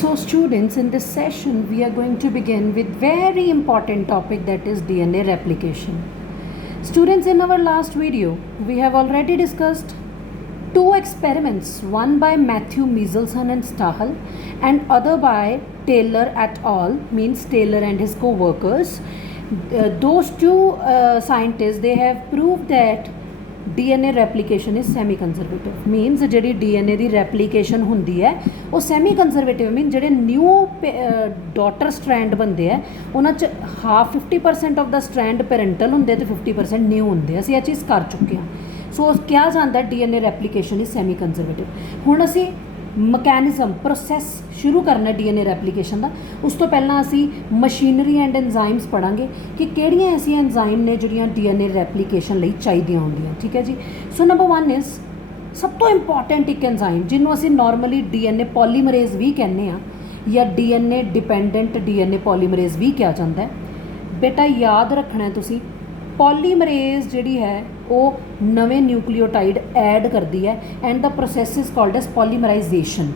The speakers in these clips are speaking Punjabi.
So students, in this session we are going to begin with very important topic, that is DNA replication. Students, in our last video we have already discussed two experiments, one by Matthew Michelson and Stahl and other by Taylor et al., means Taylor and his co-workers. Those two scientists, they have proved that DNA replication is semi conservative, means ਜਿਹੜੀ DNA ਦੀ replication ਹੁੰਦੀ ਹੈ ਉਹ semi conservative means ਜਿਹੜੇ new daughter strand ਬਣਦੇ ਆ ਉਹਨਾਂ 'ਚ half 50% of the strand parental ਹੁੰਦੇ ਤੇ 50% new ਹੁੰਦੇ, ਅਸੀਂ ਇਹ ਚੀਜ਼ ਕਰ ਚੁੱਕੇ ਹਾਂ। ਸੋ ਕਿਹਾ ਜਾਂਦਾ DNA replication is semi conservative। ਹੁਣ ਅਸੀਂ ਮਕੈਨਿਜ਼ਮ ਪ੍ਰੋਸੈਸ ਸ਼ੁਰੂ ਕਰਨਾ DNA ਰੈਪਲੀਕੇਸ਼ਨ ਦਾ। ਉਸ ਤੋਂ ਪਹਿਲਾਂ ਅਸੀਂ ਮਸ਼ੀਨਰੀ ਐਂਡ ਐਨਜ਼ਾਈਮਸ ਪੜਾਂਗੇ ਕਿ ਕਿਹੜੀਆਂ ਐਸੀਆਂ ਐਨਜ਼ਾਈਮ ਨੇ ਜਿਹੜੀਆਂ DNA ਰੈਪਲੀਕੇਸ਼ਨ ਲਈ ਚਾਹੀਦੀਆਂ ਹੁੰਦੀਆਂ, ਠੀਕ ਹੈ ਜੀ। ਸੋ ਨੰਬਰ 1 ਇਜ਼ ਸਭ ਤੋਂ ਇੰਪੋਰਟੈਂਟ ਇੱਕ ਐਨਜ਼ਾਈਮ ਜਿਹਨੂੰ ਅਸੀਂ ਨਾਰਮਲੀ DNA ਪੋਲੀਮਰੇਜ਼ ਵੀ ਕਹਿੰਦੇ ਆ ਜਾਂ DNA ਡਿਪੈਂਡੈਂਟ DNA ਪੋਲੀਮਰੇਜ਼ ਵੀ ਕਿਹਾ ਜਾਂਦਾ ਹੈ। ਬੇਟਾ ਯਾਦ ਰੱਖਣਾ ਤੁਸੀਂ, ਪੋਲੀਮਰੇਜ਼ ਜਿਹੜੀ ਹੈ ਉਹ ਨਵੇਂ ਨਿਊਕਲੀਓਟਾਈਡ ਐਡ ਕਰਦੀ ਹੈ and the process is called as polymerisation,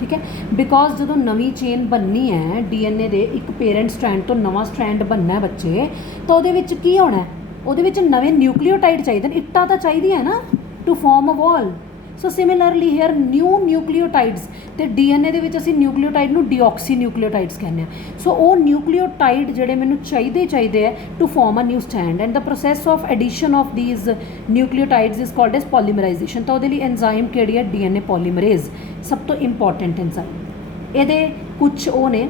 ਠੀਕ ਹੈ। ਬਿਕੋਜ਼ ਜਦੋਂ ਨਵੀਂ ਚੇਨ ਬਣਨੀ ਹੈ DNA ਦੇ ਇੱਕ ਪੇਰੈਂਟ ਸਟ੍ਰੈਂਡ ਤੋਂ ਨਵਾਂ ਸਟ੍ਰੈਂਡ ਬਣਨਾ ਬੱਚੇ, ਤਾਂ ਉਹਦੇ ਵਿੱਚ ਕੀ ਹੋਣਾ, ਉਹਦੇ ਵਿੱਚ ਨਵੇਂ ਨਿਊਕਲੀਓਟਾਈਡ ਚਾਹੀਦੇ ਨੇ, ਇੱਟਾਂ ਤਾਂ ਚਾਹੀਦੀਆਂ ਨਾ to form a wall. So similarly here new nucleotides, ਤੇ DNA ਦੇ ਵਿੱਚ ਅਸੀਂ ਨਿਊਕਲੀਓਟਾਈਡ ਨੂੰ ਡੀਆਕਸੀ ਨਿਊਕਲੀਓਟਾਈਡਸ ਕਹਿੰਦੇ ਹਾਂ। ਸੋ ਉਹ ਨਿਊਕਲੀਓਟਾਈਡ ਜਿਹੜੇ ਮੈਨੂੰ ਚਾਹੀਦੇ ਹੈ to form a new strand and the process of addition of these nucleotides is called as polymerisation. ਤਾਂ ਉਹਦੇ ਲਈ ਐਨਜ਼ਾਈਮ ਕਿਹੜੀ ਹੈ, DNA ਪੋਲੀਮਰੇਜ਼ ਸਭ ਤੋਂ ਇੰਪੋਰਟੈਂਟ ਐਨਜ਼ਾਈਮ। ਇਹਦੇ ਕੁਛ ਉਹ ਨੇ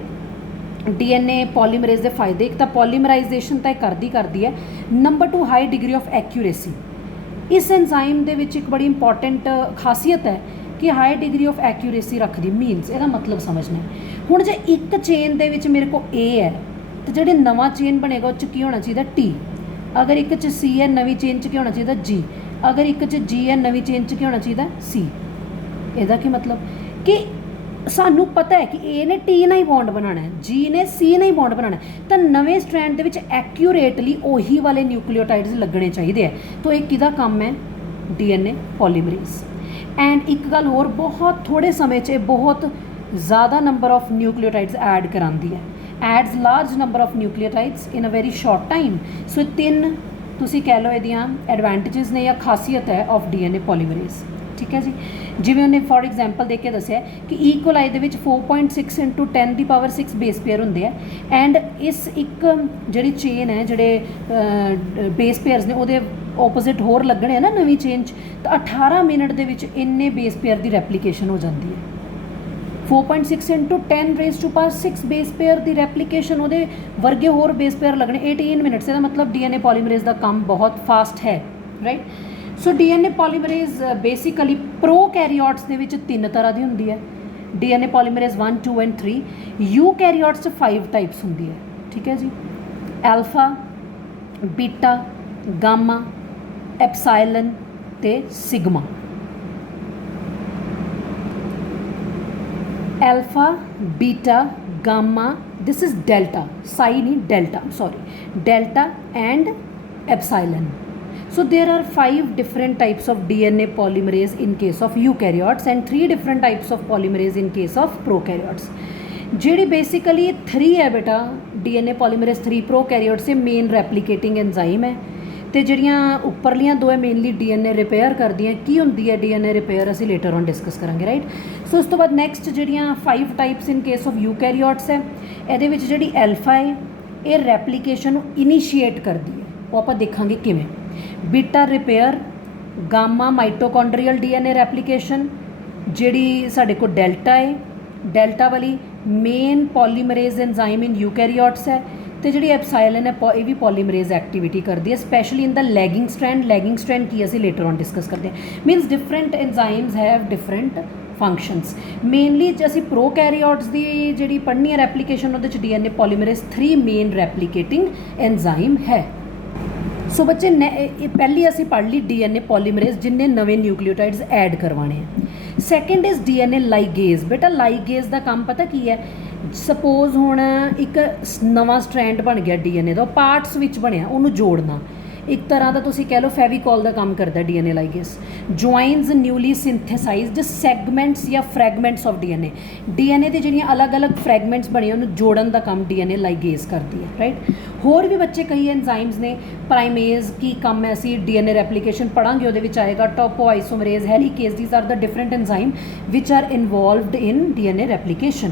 DNA ਪੋਲੀਮਰੇਜ਼ ਦੇ ਫਾਇਦੇ, ਇੱਕ ਤਾਂ ਪੋਲੀਮਰਾਈਜੇਸ਼ਨ ਤਾਂ ਇਹ ਕਰਦੀ ਹੈ। Number 2 high degree of accuracy. ਇਸ ਐਨਜ਼ਾਈਮ ਦੇ ਵਿੱਚ ਇੱਕ ਬੜੀ ਇੰਪੋਰਟੈਂਟ ਖਾਸੀਅਤ ਹੈ ਕਿ ਹਾਈ ਡਿਗਰੀ ਆਫ ਐਕਿਊਰੇਸੀ ਰੱਖਦੀ, ਮੀਨਸ ਇਹਦਾ ਮਤਲਬ ਸਮਝਣਾ। ਹੁਣ ਜੇ ਇੱਕ ਚੇਨ ਦੇ ਵਿੱਚ ਮੇਰੇ ਕੋਲ A ਹੈ ਤੇ ਜਿਹੜੇ ਨਵਾਂ ਚੇਨ ਬਣੇਗਾ ਉਹ 'ਚ ਕੀ ਹੋਣਾ ਚਾਹੀਦਾ, T। ਅਗਰ ਇੱਕ 'ਚ C ਹੈ ਨਵੀਂ ਚੇਨ 'ਚ ਕੀ ਹੋਣਾ ਚਾਹੀਦਾ, G। ਅਗਰ ਇੱਕ 'ਚ G ਹੈ ਨਵੀਂ ਚੇਨ 'ਚ ਕੀ ਹੋਣਾ ਚਾਹੀਦਾ, C। ਇਹਦਾ ਕੀ ਮਤਲਬ ਕਿ ਸਾਨੂੰ ਪਤਾ ਹੈ ਕਿ A ਨੇ T ਨਾਲ ਹੀ ਬੌਂਡ ਬਣਾਉਣਾ ਹੈ, G ਨੇ C ਨਾਲ ਹੀ ਬੌਂਡ ਬਣਾਉਣਾ ਹੈ, ਤਾਂ ਨਵੇਂ ਸਟ੍ਰੈਂਡ ਦੇ ਵਿੱਚ ਐਕਿਊਰੇਟਲੀ ਉਹੀ ਵਾਲੇ ਨਿਊਕਲੀਓਟਾਈਡਸ ਲੱਗਣੇ ਚਾਹੀਦੇ ਹੈ। ਤਾਂ ਇਹ ਕਿਹਦਾ ਕੰਮ ਹੈ, DNA ਪੋਲੀਮਰੇਜ਼। ਐਂਡ ਇੱਕ ਗੱਲ ਹੋਰ, ਬਹੁਤ ਥੋੜ੍ਹੇ ਸਮੇਂ 'ਚ ਇਹ ਬਹੁਤ ਜ਼ਿਆਦਾ ਨੰਬਰ ਆਫ ਨਿਊਕਲੀਓਟਾਈਡਸ ਐਡ ਕਰਾਉਂਦੀ ਹੈ, adds large number of nucleotides in a very short time. So ਇਹ ਤਿੰਨ ਤੁਸੀਂ ਕਹਿ ਲਓ ਇਹਦੀਆਂ ਐਡਵਾਂਟੇਜਸ ਨੇ ਜਾਂ ਖਾਸੀਅਤ ਹੈ ਆਫ DNA ਪੋਲੀਮਰੇਜ਼, ਠੀਕ ਹੈ ਜੀ। ਜਿਵੇਂ ਉਹਨੇ ਫੋਰ ਐਗਜ਼ਾਮਪਲ ਦੇ ਕੇ ਦੱਸਿਆ ਕਿ ਈਕੋਲਾਈ ਦੇ ਵਿੱਚ 4.6 × 10⁶ ਬੇਸ ਪੇਅਰ ਹੁੰਦੇ ਆ ਐਂਡ ਇਸ ਇੱਕ ਜਿਹੜੀ ਚੇਨ ਹੈ, ਜਿਹੜੇ ਬੇਸ ਪੇਅਰਸ ਨੇ ਉਹਦੇ ਓਪੋਜ਼ਿਟ ਹੋਰ ਲੱਗਣੇ ਆ ਨਾ ਨਵੀਂ ਚੇਨ 'ਚ, ਤਾਂ 18 ਮਿੰਟ ਦੇ ਵਿੱਚ ਇੰਨੇ ਬੇਸ ਪੇਅਰ ਦੀ ਰੈਪਲੀਕੇਸ਼ਨ ਹੋ ਜਾਂਦੀ ਹੈ। 4.6 × 10⁶ ਬੇਸ ਪੇਅਰ ਦੀ ਰੈਪਲੀਕੇਸ਼ਨ, ਉਹਦੇ ਵਰਗੇ ਹੋਰ ਬੇਸ ਪੇਅਰ ਲੱਗਣੇ 18 ਮਿੰਟਸ। ਇਹਦਾ ਮਤਲਬ DNA ਪੋਲੀਮਰੇਜ਼ ਦਾ ਕੰਮ ਬਹੁਤ ਫਾਸਟ ਹੈ, ਰਾਈਟ। ਸੋ DNA ਪੋਲੀਮਰੇਜ਼ ਬੇਸਿਕਲੀ ਪ੍ਰੋਕੈਰੀਓਟਸ ਦੇ ਵਿੱਚ 3 ਤਰ੍ਹਾਂ ਦੀ ਹੁੰਦੀ ਹੈ, DNA ਪੋਲੀਮਰੇਜ਼ 1, 2 ਐਂਡ 3। ਯੂਕੈਰੀਓਟਸ 'ਚ 5 ਟਾਈਪਸ ਹੁੰਦੀ ਹੈ, ਠੀਕ ਹੈ ਜੀ। ਐਲਫਾ, ਬੀਟਾ, ਗਾਮਾ, ਐਪਸਾਈਲਨ ਤੇ sigma. Alpha, beta, gamma, this is delta, psi ਨਹੀਂ delta, sorry, delta and epsilon. So there are 5 different types of DNA polymerase in case of eukaryotes and 3 different types of polymerase in case of prokaryotes. ਜਿਹੜੀ ਬੇਸਿਕਲੀ 3 ਹੈ ਬੇਟਾ DNA polymerase 3 prokaryotes, ਇਹ ਮੇਨ ਰੈਪਲੀਕੇਟਿੰਗ ਐਨਜ਼ਾਈਮ ਹੈ, ਤੇ ਜਿਹੜੀਆਂ ਉੱਪਰਲੀਆਂ 2 ਹੈ ਮੇਨਲੀ DNA ਰਿਪੇਅਰ ਕਰਦੀਆਂ। ਕੀ ਹੁੰਦੀ ਹੈ DNA ਰਿਪੇਅਰ, ਅਸੀਂ ਲੇਟਰ ਔਨ ਡਿਸਕਸ ਕਰਾਂਗੇ, ਰਾਈਟ। ਸੋ ਉਸ ਤੋਂ ਬਾਅਦ ਨੈਕਸਟ ਜਿਹੜੀਆਂ 5 ਟਾਈਪਸ ਇਨ ਕੇਸ ਆਫ ਯੂਕੈਰੀਓਟਸ ਹੈ, ਇਹਦੇ ਵਿੱਚ ਜਿਹੜੀ ਐਲਫਾ ਹੈ ਇਹ ਰੈਪਲੀਕੇਸ਼ਨ ਨੂੰ ਇਨੀਸ਼ੀਏਟ ਕਰਦੀ ਹੈ, ਉਹ ਆਪਾਂ ਦੇਖਾਂਗੇ ਕਿਵੇਂ। ਬੀਟਾ ਰਿਪੇਅਰ, ਗਾਮਾ ਮਾਈਟੋਕੌਂਡਰੀਅਲ DNA ਰੈਪਲੀਕੇਸ਼ਨ, ਜਿਹੜੀ ਸਾਡੇ ਕੋਲ ਡੈਲਟਾ ਹੈ, ਡੈਲਟਾ ਵਾਲੀ ਮੇਨ ਪੋਲੀਮਰੇਜ਼ ਐਨਜ਼ਾਈਮ ਇਨ ਯੂਕੈਰੀਓਟਸ ਹੈ, ਤੇ ਜਿਹੜੀ ਐਪਸਾਈਲਨ ਹੈ ਇਹ ਵੀ ਪੋਲੀਮਰੇਜ਼ ਐਕਟੀਵਿਟੀ ਕਰਦੀ ਹੈ, specially in the lagging strand. Lagging strand ਕੀ ਅਸੀਂ ਲੇਟਰ ਔਨ ਡਿਸਕਸ ਕਰਦੇ ਹਾਂ, means different enzymes have different functions. Mainly ਜੇ ਅਸੀਂ ਪ੍ਰੋਕੈਰੀਓਟਸ ਦੀ ਜਿਹੜੀ ਪੜ੍ਹਨੀ ਹੈ ਰੈਪਲੀਕੇਸ਼ਨ, ਉਹਦੇ 'ਚ DNA ਪੋਲੀਮਰੇਜ਼ 3 ਮੇਨ ਰੈਪਲੀਕੇਟਿੰਗ ਐਨਜ਼ਾਈਮ ਹੈ। ਸੋ ਬੱਚੇ ਪਹਿਲੀ ਅਸੀਂ ਪੜ੍ਹ ਲਈ DNA ਪੋਲੀਮਰੇਜ਼ ਜਿੰਨੇ ਨਵੇਂ ਨਿਊਕਲੀਓਟਾਈਡਸ ਐਡ ਕਰਵਾਉਣੇ ਆ। Second is DNA ਲਾਈਗੇਜ਼। ਬੇਟਾ ਲਾਈਗੇਜ਼ ਦਾ ਕੰਮ ਪਤਾ ਕੀ ਹੈ, ਸਪੋਜ਼ ਹੁਣ ਇੱਕ ਨਵਾਂ ਸਟ੍ਰੈਂਡ ਬਣ ਗਿਆ DNA ਦਾ, ਉਹ ਪਾਰਟਸ ਵਿੱਚ ਬਣਿਆ, ਉਹਨੂੰ ਜੋੜਨਾ। ਇੱਕ ਤਰ੍ਹਾਂ ਦਾ ਤੁਸੀਂ ਕਹਿ ਲਓ ਫੈਵੀਕੋਲ ਦਾ ਕੰਮ ਕਰਦਾ ਡੀਐਨਏ ਲਾਈਗੇਸ। ਜੁਆਇਨਸ ਨਿਊਲੀ ਸਿੰਥੇਸਾਈਜ਼ਡ ਸੈਗਮੈਂਟਸ ਜਾਂ ਫਰੈਗਮੈਂਟਸ ਆਫ ਡੀਐਨਏ। ਡੀਐਨਏ ਦੇ ਜਿਹੜੀਆਂ ਅਲੱਗ-ਅਲੱਗ ਫਰੈਗਮੈਂਟਸ ਬਣੇ ਉਹਨੂੰ ਜੋੜਨ ਦਾ ਕੰਮ ਡੀਐਨਏ ਲਾਈਗੇਸ ਕਰਦੀ ਹੈ, ਰਾਈਟ। ਹੋਰ ਵੀ ਬੱਚੇ ਕਈ ਐਂਜ਼ਾਈਮਸ ਨੇ, ਪ੍ਰਾਈਮੇਜ਼ ਕੀ ਕੰਮ ਹੈ, ਅਸੀਂ ਡੀਐਨਏ ਰੈਪਲੀਕੇਸ਼ਨ ਪੜਾਂਗੇ, ਉਹਦੇ ਵਿੱਚ ਆਏਗਾ topoisomerase, helicase, these are the different enzyme which are involved in DNA replication.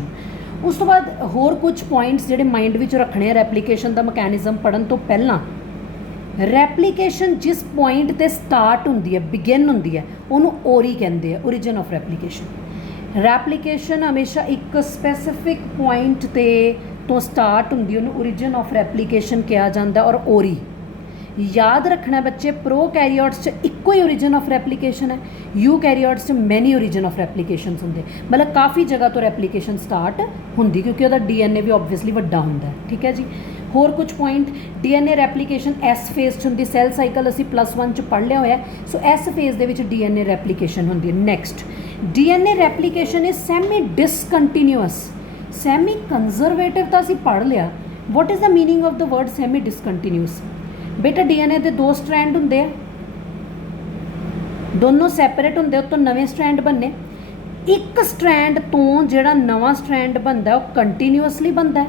ਉਸ ਤੋਂ ਬਾਅਦ ਹੋਰ ਕੁਝ ਪੁਆਇੰਟਸ ਜਿਹੜੇ ਮਾਈਂਡ ਵਿੱਚ ਰੱਖਣੇ ਆ ਰੈਪਲੀਕੇਸ਼ਨ ਦਾ ਮਕੈਨਿਜ਼ਮ ਪੜ੍ਹਨ ਤੋਂ ਪਹਿਲਾਂ। ਰੈਪਲੀਕੇਸ਼ਨ ਜਿਸ ਪੁਆਇੰਟ 'ਤੇ ਸਟਾਰਟ ਹੁੰਦੀ ਹੈ, ਬਿਗਿਨ ਹੁੰਦੀ ਹੈ, ਉਹਨੂੰ ਓਰੀ ਕਹਿੰਦੇ ਆ, ਓਰੀਜਨ ਆਫ ਰੈਪਲੀਕੇਸ਼ਨ। ਰੈਪਲੀਕੇਸ਼ਨ ਹਮੇਸ਼ਾ ਇੱਕ ਸਪੈਸੀਫਿਕ ਪੁਆਇੰਟ 'ਤੇ ਤੋਂ ਸਟਾਰਟ ਹੁੰਦੀ, ਉਹਨੂੰ ਓਰੀਜਨ ਆਫ ਰੈਪਲੀਕੇਸ਼ਨ ਕਿਹਾ ਜਾਂਦਾ ਔਰ ਓਰੀ। ਯਾਦ ਰੱਖਣਾ ਬੱਚੇ, ਪ੍ਰੋਕੈਰੀਓਟਸ 'ਚ ਇੱਕੋ ਹੀ ਓਰੀਜਨ ਆਫ ਰੈਪਲੀਕੇਸ਼ਨ ਹੈ, ਯੂਕੈਰੀਓਟਸ 'ਚ ਮੈਨੀ ਓਰੀਜਨ ਆਫ ਰੈਪਲੀਕੇਸ਼ਨਸ ਹੁੰਦੇ, ਮਤਲਬ ਕਾਫੀ ਜਗ੍ਹਾ ਤੋਂ ਰੈਪਲੀਕੇਸ਼ਨ ਸਟਾਰਟ ਹੁੰਦੀ ਕਿਉਂਕਿ ਉਹਦਾ ਡੀਐਨਏ ਵੀ ਓਬਵੀਅਸਲੀ ਵੱਡਾ ਹੁੰਦਾ ਹੈ, ਠੀਕ ਹੈ ਜੀ। ਹੋਰ ਕੁਝ point, DNA replication S phase 'ਚ ਹੁੰਦੀ, ਸੈੱਲ ਸਾਈਕਲ ਅਸੀਂ +1 'ਚ ਪੜ੍ਹ ਲਿਆ ਹੋਇਆ, ਸੋ ਐਸ ਫੇਜ਼ ਦੇ ਵਿੱਚ ਡੀਐਨਏ ਰੈਪਲੀਕੇਸ਼ਨ ਹੁੰਦੀ ਹੈ। Next, DNA replication is semi discontinuous. Semi conservative ਤਾਂ ਅਸੀਂ ਪੜ੍ਹ ਲਿਆ, what is the meaning of the word semi discontinuous? ਬੇਟਾ ਡੀਐਨਏ ਦੇ 2 ਸਟ੍ਰੈਂਡ ਹੁੰਦੇ ਆ, ਦੋਨੋਂ ਸੈਪਰੇਟ ਹੁੰਦੇ, ਉਹ ਤੋਂ ਨਵੇਂ ਸਟ੍ਰੈਂਡ ਬਣਨੇ। ਇੱਕ ਸਟ੍ਰੈਂਡ ਤੋਂ ਜਿਹੜਾ ਨਵਾਂ ਸਟ੍ਰੈਂਡ ਬਣਦਾ ਉਹ ਕੰਟੀਨਿਊਅਸਲੀ ਬਣਦਾ ਹੈ,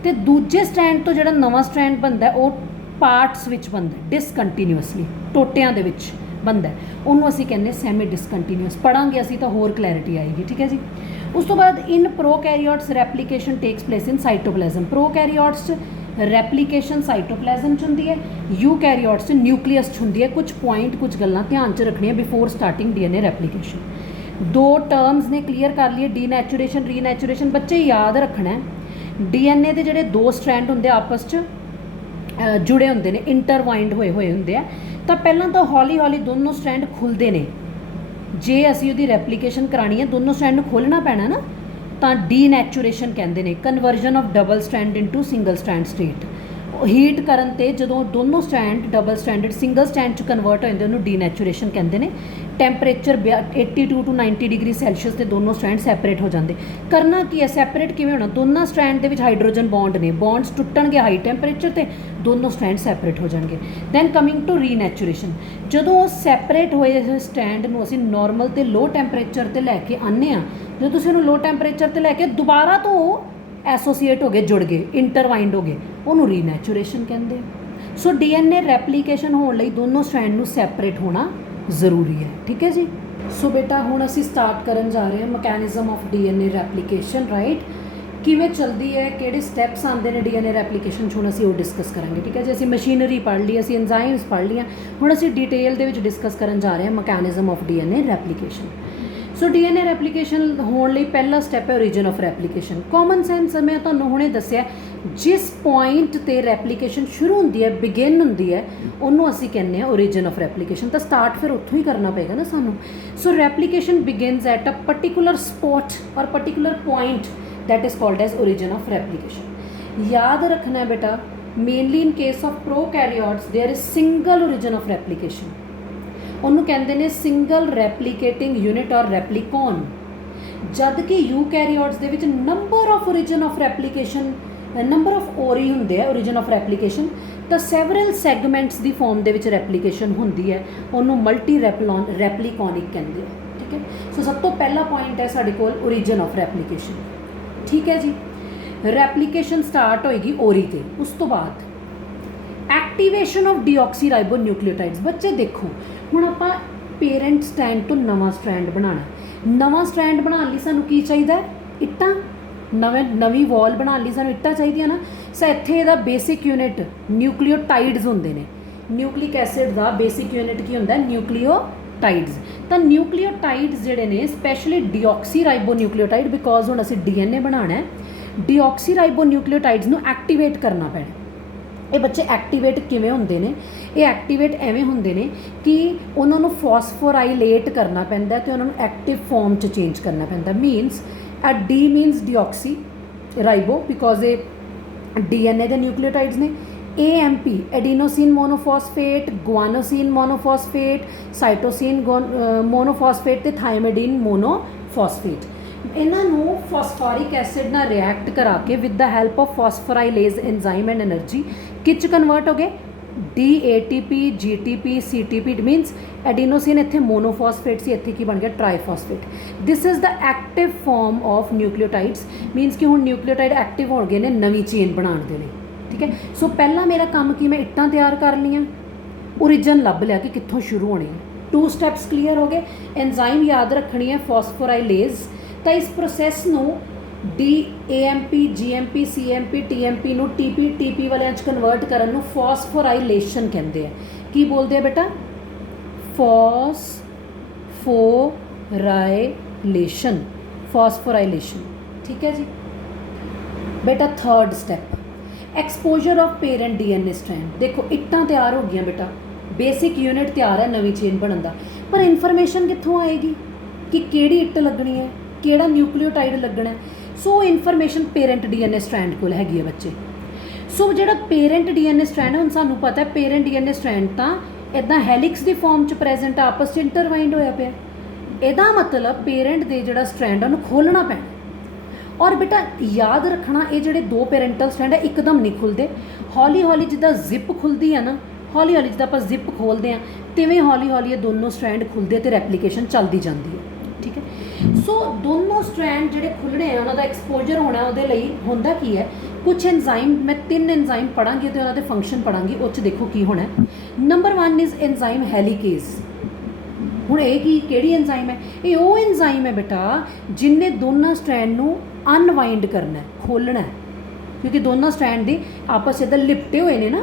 ਅਤੇ ਦੂਜੇ ਸਟ੍ਰੈਂਡ ਤੋਂ ਜਿਹੜਾ ਨਵਾਂ ਸਟ੍ਰੈਂਡ ਬਣਦਾ ਉਹ ਪਾਰਟਸ ਵਿੱਚ ਬਣਦਾ, ਡਿਸਕੰਟੀਨਿਊਅਸਲੀ, ਟੋਟਿਆਂ ਦੇ ਵਿੱਚ ਬਣਦਾ, ਉਹਨੂੰ ਅਸੀਂ ਕਹਿੰਦੇ ਸੈਮੀ ਡਿਸਕੰਟੀਨਿਊਅਸ। ਪੜਾਂਗੇ ਅਸੀਂ ਤਾਂ ਹੋਰ ਕਲੈਰਿਟੀ ਆਏਗੀ, ਠੀਕ ਹੈ ਜੀ। ਉਸ ਤੋਂ ਬਾਅਦ ਇਨ ਪ੍ਰੋਕੈਰੀਓਟਸ ਰੈਪਲੀਕੇਸ਼ਨ ਟੇਕਸ ਪਲੇਸ ਇਨ ਸਾਈਟੋਪਲਾਜ਼ਮ। ਪ੍ਰੋਕੈਰੀਓਟਸ 'ਚ ਰੈਪਲੀਕੇਸ਼ਨ ਸਾਈਟੋਪਲਾਜ਼ਮ 'ਚ ਹੁੰਦੀ ਹੈ, ਯੂਕੈਰੀਓਟਸ 'ਚ ਨਿਊਕਲੀਅਸ 'ਚ ਹੁੰਦੀ ਹੈ। ਕੁਝ ਪੁਆਇੰਟ, ਕੁਝ ਗੱਲਾਂ ਧਿਆਨ 'ਚ ਰੱਖਣੀਆਂ before starting DNA replication. 2 terms ਨੇ ਕਲੀਅਰ ਕਰ ਲਈਏ, ਡੀਨੈਚੁਰੇਸ਼ਨ, ਰੀਨੈਚੁਰੇਸ਼ਨ। ਬੱਚੇ ਯਾਦ ਰੱਖਣਾ, ਡੀਐਨਏ ਦੇ ਜਿਹੜੇ 2 ਸਟ੍ਰੈਂਡ ਹੁੰਦੇ ਆਪਸ 'ਚ ਜੁੜੇ ਹੁੰਦੇ ਨੇ, ਇੰਟਰਵਾਈਨਡ ਹੋਏ ਹੁੰਦੇ ਆ, ਤਾਂ ਪਹਿਲਾਂ ਤਾਂ ਹੌਲੀ ਹੌਲੀ ਦੋਨੋਂ ਸਟ੍ਰੈਂਡ ਖੁੱਲ੍ਹਦੇ ਨੇ। ਜੇ ਅਸੀਂ ਉਹਦੀ ਰੈਪਲੀਕੇਸ਼ਨ ਕਰਾਉਣੀ ਹੈ, ਦੋਨੋਂ ਸਟ੍ਰੈਂਡ ਨੂੰ ਖੋਲ੍ਹਣਾ ਪੈਣਾ ਨਾ, ਤਾਂ ਡੀਨੈਚੁਰੇਸ਼ਨ ਕਹਿੰਦੇ ਨੇ, conversion of double strand into single strand state. Heat ਕਰਨ 'ਤੇ ਜਦੋਂ ਦੋਨੋਂ ਸਟ੍ਰੈਂਡ ਡਬਲ ਸਟ੍ਰੈਂਡਡ ਸਿੰਗਲ ਸਟ੍ਰੈਂਡ 'ਚ ਕਨਵਰਟ ਹੋ ਜਾਂਦੇ, ਉਹਨੂੰ ਡੀਨੈਚੁਰੇਸ਼ਨ ਕਹਿੰਦੇ ਨੇ। ਟੈਂਪਰੇਚਰ 82 to 90 ਡਿਗਰੀ ਸੈਲਸੀਅਸ 'ਤੇ ਦੋਨੋਂ ਸਟ੍ਰੈਂਡ ਸੈਪਰੇਟ ਹੋ ਜਾਂਦੇ। ਕਰਨਾ ਕੀ ਹੈ, ਸੈਪਰੇਟ ਕਿਵੇਂ ਹੋਣਾ? ਦੋਨਾਂ ਸਟ੍ਰੈਂਡ ਦੇ ਵਿੱਚ ਹਾਈਡਰੋਜਨ ਬੌਂਡ ਨੇ, ਬੌਂਡਸ ਟੁੱਟਣਗੇ ਹਾਈ ਟੈਂਪਰੇਚਰ 'ਤੇ, ਦੋਨੋਂ ਸਟ੍ਰੈਂਡ ਸੈਪਰੇਟ ਹੋ ਜਾਣਗੇ। ਦੈਨ ਕਮਿੰਗ ਟੂ ਰੀਨੈਚੁਰੇਸ਼ਨ, ਜਦੋਂ ਸੈਪਰੇਟ ਹੋਏ ਸਟ੍ਰੈਂਡ ਨੂੰ ਅਸੀਂ ਨੋਰਮਲ ਤੇ ਲੋ ਟੈਂਪਰੇਚਰ 'ਤੇ ਲੈ ਕੇ ਆਉਂਦੇ ਹਾਂ, ਜਦੋਂ ਤੁਸੀਂ ਉਹਨੂੰ ਲੋ ਟੈਂਪਰੇਚਰ 'ਤੇ ਲੈ ਕੇ ਦੁਬਾਰਾ ਤੋਂ ਐਸੋਸੀਏਟ ਹੋ ਗਏ, ਜੁੜ ਗਏ, ਇੰਟਰਵਾਈਨਡ ਹੋ ਗਏ, ਉਹਨੂੰ ਰੀਨੈਚੁਰੇਸ਼ਨ ਕਹਿੰਦੇ ਆ। ਸੋ ਡੀਐਨਏ ਰੈਪਲੀਕੇਸ਼ਨ ਹੋਣ ਲਈ ਦੋਨੋਂ ਸਟ੍ਰੈਂਡ ਨੂੰ ਸੈਪਰੇਟ ਹੋਣਾ ਜ਼ਰੂਰੀ ਹੈ, ਠੀਕ ਹੈ ਜੀ। ਸੋ ਬੇਟਾ ਹੁਣ ਅਸੀਂ ਸਟਾਰਟ ਕਰਨ ਜਾ ਰਹੇ ਹਾਂ mechanism of DNA replication, right. ਕਿਵੇਂ ਚੱਲਦੀ ਹੈ, ਕਿਹੜੇ ਸਟੈਪਸ ਆਉਂਦੇ ਨੇ ਡੀਐਨਏ ਰੈਪਲੀਕੇਸ਼ਨ 'ਚ, ਹੁਣ ਅਸੀਂ ਉਹ ਡਿਸਕਸ ਕਰਾਂਗੇ, ਠੀਕ ਹੈ ਜੀ। ਅਸੀਂ ਮਸ਼ੀਨਰੀ ਪੜ੍ਹ ਲਈ, ਅਸੀਂ ਐਂਜ਼ਾਈਮਸ ਪੜ੍ਹ ਲਈਆਂ, ਹੁਣ ਅਸੀਂ ਡਿਟੇਲ ਦੇ ਵਿੱਚ ਡਿਸਕਸ ਕਰਨ ਜਾ ਰਹੇ ਹਾਂ mechanism of DNA replication. So DNA replication ਹੋਣ ਲਈ ਪਹਿਲਾ ਸਟੈਪ ਹੈ origin of replication. Common sense ਮੈਂ ਤੁਹਾਨੂੰ ਹੁਣੇ ਦੱਸਿਆ, ਜਿਸ ਪੁਆਇੰਟ 'ਤੇ ਰੈਪਲੀਕੇਸ਼ਨ ਸ਼ੁਰੂ ਹੁੰਦੀ ਹੈ, ਬਿਗਿਨ ਹੁੰਦੀ ਹੈ, ਉਹਨੂੰ ਅਸੀਂ ਕਹਿੰਦੇ ਹਾਂ ਓਰੀਜਨ ਆਫ ਰੈਪਲੀਕੇਸ਼ਨ। ਤਾਂ ਸਟਾਰਟ ਫਿਰ ਉੱਥੋਂ ਹੀ ਕਰਨਾ ਪਏਗਾ ਨਾ ਸਾਨੂੰ। So replication begins at a particular spot or particular point that is called as origin of replication। याद रखना है बेटा, mainly in case of prokaryotes there is single origin of replication, ਉਹਨੂੰ ਕਹਿੰਦੇ ਨੇ single replicating unit or replicon। ਜਦ ਕਿ यूkaryotes ਦੇ ਵਿੱਚ number of origin of replication, number of ori ਹੁੰਦੇ ਆ origin of replication, ਤਾਂ several segments ਦੀ form ਦੇ ਵਿੱਚ replication ਹੁੰਦੀ ਹੈ, ਉਹਨੂੰ multi repliconic ਕਹਿੰਦੇ ਆ, ਠੀਕ ਹੈ। ਸੋ ਸਭ ਤੋਂ ਪਹਿਲਾ ਪੁਆਇੰਟ ਹੈ ਸਾਡੇ ਕੋਲ origin of replication, ਠੀਕ ਹੈ ਜੀ। ਰੈਪਲੀਕੇਸ਼ਨ ਸਟਾਰਟ ਹੋਏਗੀ ਓਰੀ 'ਤੇ, ਉਸ ਤੋਂ ਬਾਅਦ ਐਕਟੀਵੇਸ਼ਨ ਆਫ ਡੀਆਕਸੀ ਰਾਈਬੋ ਨਿਊਕਲੀਓਟਾਈਡਸ। ਬੱਚੇ ਦੇਖੋ, ਹੁਣ ਆਪਾਂ ਪੇਰੈਂਟ ਸਟ੍ਰੈਂਡ ਤੋਂ ਨਵਾਂ ਸਟ੍ਰੈਂਡ ਬਣਾਉਣਾ। ਨਵਾਂ ਸਟ੍ਰੈਂਡ ਬਣਾਉਣ ਲਈ ਸਾਨੂੰ ਕੀ ਚਾਹੀਦਾ ਹੈ? ਇੱਟਾਂ। ਨਵੀਂ ਵਾਲ ਬਣਾਉਣ ਲਈ ਸਾਨੂੰ ਇੱਟਾਂ ਚਾਹੀਦੀਆਂ ਨਾ। ਸੋ ਇੱਥੇ ਇਹਦਾ ਬੇਸਿਕ ਯੂਨਿਟ ਨਿਊਕਲੀਓਟਾਈਡਸ ਹੁੰਦੇ ਨੇ। ਨਿਊਕਲਿਕ ਐਸਿਡ ਦਾ ਬੇਸਿਕ ਯੂਨਿਟ ਕੀ ਹੁੰਦਾ? ਨਿਊਕਲੀਓਟਾਈਡਸ। ਤਾਂ ਨਿਊਕਲੀਓਟਾਈਡਸ ਜਿਹੜੇ ਨੇ, ਸਪੈਸ਼ਲੀ ਡੀਆਕਸੀ ਰਾਈਬੋ ਨਿਊਕਲੀਓਟਾਈਡ, ਬਿਕੋਜ਼ ਹੁਣ ਅਸੀਂ ਡੀਐਨਏ ਬਣਾਉਣਾ ਹੈ, ਡੀਆਕਸੀ ਰਾਈਬੋ ਨਿਊਕਲੀਓਟਾਈਡਸ ਨੂੰ ਐਕਟੀਵੇਟ ਕਰਨਾ ਪੈਣਾ। ਇਹ ਬੱਚੇ ਐਕਟੀਵੇਟ ਕਿਵੇਂ ਹੁੰਦੇ ਨੇ? ਇਹ ਐਕਟੀਵੇਟ ਐਵੇਂ ਹੁੰਦੇ ਨੇ ਕਿ ਉਹਨਾਂ ਨੂੰ ਫੋਸਫੋਰਾਈਲੇਟ ਕਰਨਾ ਪੈਂਦਾ ਅਤੇ ਉਹਨਾਂ ਨੂੰ ਐਕਟਿਵ ਫਾਰਮ 'ਚ ਚੇਂਜ ਕਰਨਾ ਪੈਂਦਾ। ਮੀਨਸ ਡੀ ਮੀਨਸ ਡੀਆਕਸੀ ਰਾਈਬੋ, ਬਿਕੋਜ਼ ਇਹ ਡੀਐਨਏ ਦੇ ਨਿਊਕਲੀਓਟਾਈਡਸ ਨੇ। AMP adenosine monophosphate, guanosine monophosphate, cytosine monophosphate ਤੇ थायमिडीन मोनोफॉस्फेट। ਇਹਨਾਂ ਨੂੰ ਫਾਸਫੋਰਿਕ ਐਸਿਡ ਨਾਲ ਰਿਐਕਟ ਕਰਾ ਕੇ with the help of phosphorylase enzyme and energy which convert ਹੋ ਗਏ? DATP GTP CTP means adenosine इत्थे मोनोफॉस्फेट सी, इत्थे की बन गया triphosphate. This is the active form of nucleotides means कि हुण न्यूक्लियोटाइड एक्टिव हो गए ने नवीं चेन बनाने के लिए, ठीक है। सो पहला मेरा काम की मैं इट्टां तैयार कर लियां, ओरिजिन लभ लिया कि कित्थों शुरू होने हैं। 2 स्टैप्स क्लीयर हो गए। एंजाइम याद रखनी है फॉस्फोराइलेज। तो इस प्रोसैस नूं DAMP GMP CMP TMP नूं TP वालियां च कन्वर्ट करन नूं फॉस्फोराइलेशन कहंदे आ। की बोलते हैं बेटा? फॉस्फोराइलेशन, फॉस्फोराइलेशन, ठीक है जी बेटा। Third step exposure of parent DNA strand. देखो इट्टां तैयार हो गई बेटा, बेसिक यूनिट तैयार है नवीं चेन बनन दा, पर इन्फॉर्मेशन कित्थों आएगी कि केड़ी इट्ट लगनी है, केड़ा न्यूक्लियोटाइड लगना है। So information parent DNA strand कोल हैगी है बच्चे। सो जिहड़ा पेरेंट DNA स्ट्रैंड है, हुण सानूं पता है पेरेंट DNA स्ट्रैंड तां इदां हैलिक्स दी फॉर्म च प्रेजेंट आपस च इंटरवाइंड होया पिया। इहदा मतलब पेरेंट दे जिहड़ा स्ट्रैंड उहनूं खोलना पैना। और बेटा याद रखना ये जिहड़े 2 पेरेंटल स्ट्रैंड है एकदम नहीं खुलते, हौली हौली जिद्दां जिप खुलदी है ना, हौली हौली जिद्दां आपां जिप खोलते हैं तिवें हौली हौली ये दोनों स्ट्रैंड खुलते तो रेप्लीकेशन चलती जाती है, ठीक है। सो दोनों स्ट्रैंड जिहड़े खुलने हैं उन्होंने एक्सपोजर होना उहदे लई हुंदा की है, कुछ एंजाइम मैं 3 एंजाइम पढ़ांगी तो उन्होंने फंक्शन पढ़ांगी, उस देखो की होना है। Number 1 is enzyme helicase. हुण ये की केड़ी एंजाइम है? ये वो एंजाइम है बेटा जिन्ने दोनों स्ट्रैंड नूं अनवाइंड करना है, खोलना है, क्योंकि दोनों स्ट्रैंड दे आपस इधर लिपटे हुए ने ना,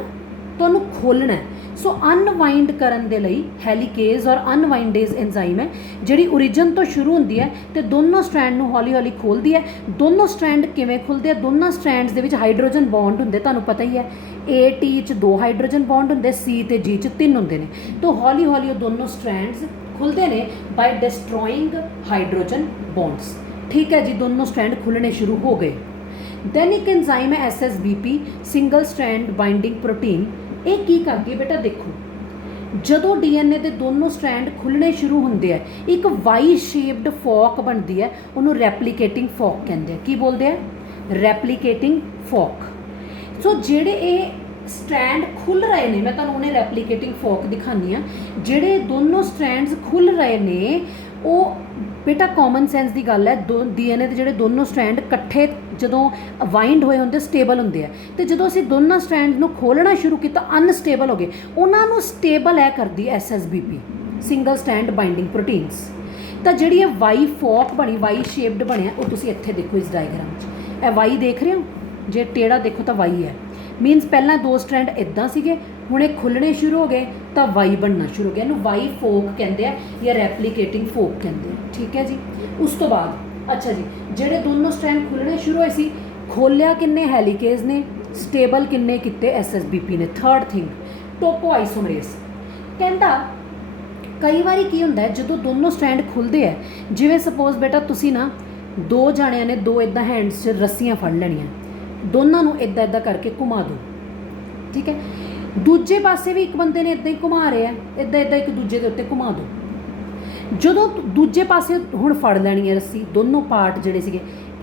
तो उन्होंने खोलना है। सो अनवाइंड करन दे लई हेलीकेज और अनवाइंडेज एंजाइम है जिहड़ी ओरिजिन तो शुरू होंदी है तो दोनों स्ट्रैंड नूं हौली हौली खोलदी है। दोनों स्ट्रैंड किवें खुलदे हैं? दोनों स्ट्रैंड्स दे विच हाइड्रोजन बॉन्ड हुंदे, तुहानूं पता ही है AT च 2 हाइड्रोजन बॉन्ड हुंदे, C ते G च 3 हुंदे ने। तो हौली हौली वो दोनों स्ट्रैंड्स खुलते हैं बाय डिस्ट्रॉइंग हाइड्रोजन बॉन्ड्स, ठीक है जी। दोनों स्ट्रैंड खुलने शुरू हो गए। दैन एक एंजाइम है SSBP, single strand binding protein. ये की करके बेटा देखो, जदों DNA के दोनों स्ट्रैंड खुलने शुरू होंगे है एक वाई शेप्ड फॉक बनती है, उन्होंने रेप्लीकेटिंग फॉक कहते हैं। की बोलते हैं? Replicating Fock. सो जेड़े ये स्ट्रैंड खुल रहे हैं, मैं तुहानूं उन्हें रेप्लीकेटिंग फॉक दिखानी हाँ, जेड़े दोनों स्ट्रैंड्स खुल रहे हैं वो बेटा कॉमन सेंस की गल है। DNA के जोड़े दोनों स्ट्रैंड कट्ठे जदों वाइंड होए होंदे स्टेबल होंदे हैं, तो जदों असीं दोनों स्ट्रैंड नूं खोलना शुरू किया अनस्टेबल हो गए, उन्होंने स्टेबल है करती SSBP, single stand binding proteins. तो जिहड़ी वाई फॉक बनी, वाई शेप्ड बनया, वो तुसीं इत्थे देखो इस डायग्राम च, ए वाई देख रहे हो, जे टेढ़ा देखो तो वाई है, मीनस पहला 2 स्ट्रैंड इदां सीगे, हुणे खुलने शुरू हो गए तो वाई बनना शुरू हो गया। इन्हूं वाई फोक कहते हैं या रेप्लीकेटिंग फोक कहते हैं, ठीक है जी। उस तो बाद अच्छा जी, जेडे दोनों स्ट्रैंड खुलने शुरू होए सी, खोलिया किन्ने हेलीकेज ने, स्टेबल किन्ने किते SSBP ने। थर्ड थिंग टोपो आइसोमरेज कहता कई बार की होंदा है जदों दोनों स्ट्रैंड खुलते हैं, जिवें सपोज बेटा तुसी ना 2 जाणियां ने 2 इदां हैंड्स च रस्सियां फड़ लैणियां, दोनों नूं इदां इदां करके घुमा दो, ठीक है। दूजे पासे भी एक बंदे ने इदां ही घुमा रहे हैं, इदां इदां एक दूजे के उत्ते घुमा दो। जदों दूजे पासे हुण फड़ लैणी है रस्सी, दोनों पार्ट जिहड़े सीगे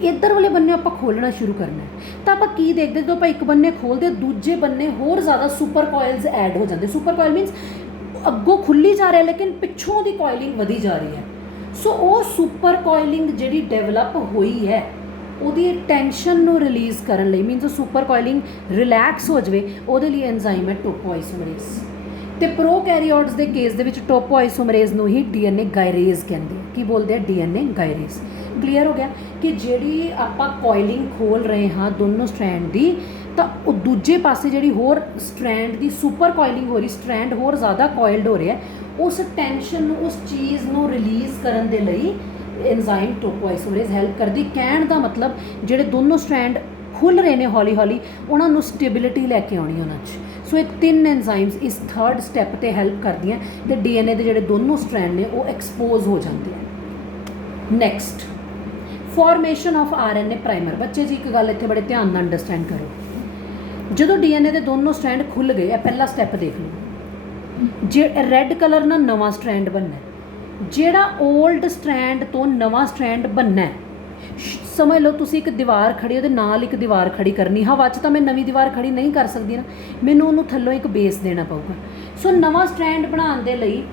इधर वाले बन्ने आपां खोलना शुरू करना है, तो आपां की देखते जो आपां एक बन्ने खोलते दूजे बन्ने होर ज़्यादा सुपर कॉइल्स ऐड हो जाते। सुपर कॉइल मीनस अगों खुली जा रहा है लेकिन पिछों की कॉइलिंग वधी जा रही है। सो वो सुपर कॉइलिंग जिहड़ी डेवलप हुई है ਉਹਦੀ ਟੈਂਸ਼ਨ ਨੂੰ ਰਿਲੀਜ਼ ਕਰਨ ਲਈ ਮੀਨਸ ਸੁਪਰ ਕੋਇਲਿੰਗ ਰਿਲੈਕਸ ਹੋ ਜਾਵੇ, ਉਹਦੇ ਲਈ ਐਂਜ਼ਾਈਮ ਹੈ ਟੋਪੋਆਈਸੋਮਰੇਜ਼। ਤੇ ਪ੍ਰੋਕੈਰੀਓਟਸ ਦੇ ਕੇਸ ਦੇ ਵਿੱਚ ਟੋਪੋਆਈਸੋਮਰੇਜ਼ ਨੂੰ ਹੀ DNA ਗਾਇਰੇਜ਼ ਕਹਿੰਦੇ ਆ। ਕੀ ਬੋਲਦੇ ਆ? DNA ਗਾਇਰੇਜ਼। ਕਲੀਅਰ ਹੋ ਗਿਆ ਕਿ ਜਿਹੜੀ ਆਪਾਂ ਕੋਇਲਿੰਗ ਖੋਲ ਰਹੇ ਹਾਂ ਦੋਨੋਂ ਸਟ੍ਰੈਂਡ ਦੀ, ਤਾਂ ਉਹ ਦੂਜੇ ਪਾਸੇ ਜਿਹੜੀ ਹੋਰ ਸਟ੍ਰੈਂਡ ਦੀ ਸੁਪਰ ਕੋਇਲਿੰਗ ਹੋ ਰਹੀ, ਸਟ੍ਰੈਂਡ ਹੋਰ ਜ਼ਿਆਦਾ ਕੋਇਲਡ ਹੋ ਰਿਹਾ, ਉਸ ਟੈਂਸ਼ਨ ਨੂੰ ਉਸ ਚੀਜ਼ ਨੂੰ ਰਿਲੀਜ਼ ਕਰਨ ਦੇ ਲਈ एंजाइम टोपोआइसोमरेज हेल्प करती। कहण दा मतलब जिहड़े दोनों स्ट्रैंड खुल रहे हैं हौली हौली, उन्होंने स्टेबिलिटी लैके आनी उन्होंने। सो ये 3 एंजाइम्स इस थर्ड स्टैप पर हेल्प करदियां ते DNA के जिहड़े दोनों स्ट्रैंड ने वो एक्सपोज हो जाते हैं। Next formation of RNA primer. बच्चे जी एक गल इत्थे बड़े ध्यान नाल अंडरस्टैंड करो, जदों DNA के दोनों स्ट्रैंड खुल गए, पहला स्टैप देख लो, जे रैड कलर नाल नवां स्ट्रैंड बनना, ਜਿਹੜਾ ओल्ड स्ट्रैंड तो नवा स्ट्रैंड बनना है, समझ लो तुसी एक दीवार खड़ी ਉਹਦੇ ਨਾਲ ਇੱਕ ਦੀਵਾਰ ਖੜੀ ਕਰਨੀ ਹਵਾ 'ਚ ਤਾਂ ਮੈਂ ਨਵੀਂ ਦੀਵਾਰ ਖੜੀ ਨਹੀਂ ਕਰ ਸਕਦੀ ਨਾ ਮੈਨੂੰ ਉਹਨੂੰ ਥੱਲੋਂ ਇੱਕ ਬੇਸ ਦੇਣਾ ਪਊਗਾ ਸੋ ਨਵਾਂ ਸਟ੍ਰੈਂਡ ਬਣਾਉਣ ਦੇ ਲਈ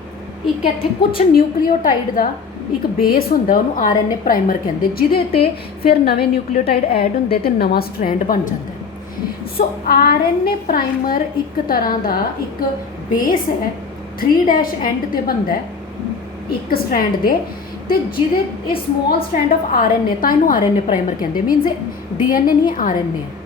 ਇੱਕ ਇੱਥੇ ਕੁਝ ਨਿਊਕਲੀਓਟਾਈਡ ਦਾ ਇੱਕ ਬੇਸ ਹੁੰਦਾ ਉਹਨੂੰ RNA ਪ੍ਰਾਈਮਰ ਕਹਿੰਦੇ ਜਿਹਦੇ ਤੇ ਫਿਰ ਨਵੇਂ ਨਿਊਕਲੀਓਟਾਈਡ ਐਡ ਹੁੰਦੇ ਤੇ ਨਵਾਂ ਸਟ੍ਰੈਂਡ ਬਣ ਜਾਂਦਾ ਸੋ RNA ਪ੍ਰਾਈਮਰ ਇੱਕ ਤਰ੍ਹਾਂ ਦਾ ਇੱਕ ਬੇਸ ਹੈ 3' ਐਂਡ ਤੇ ਬਣਦਾ ਇੱਕ ਸਟ੍ਰੈਂਡ ਦੇ ਤੇ ਜਿਹਦੇ ਇਹ ਸਮੋਲ ਸਟ੍ਰੈਂਡ ਆਫ RNA ਤਾਂ ਇਹਨੂੰ RNA ਪ੍ਰਾਈਮਰ ਕਹਿੰਦੇ ਮੀਨਸ ਇਹ DNA ਨਹੀਂ RNA ਹੈ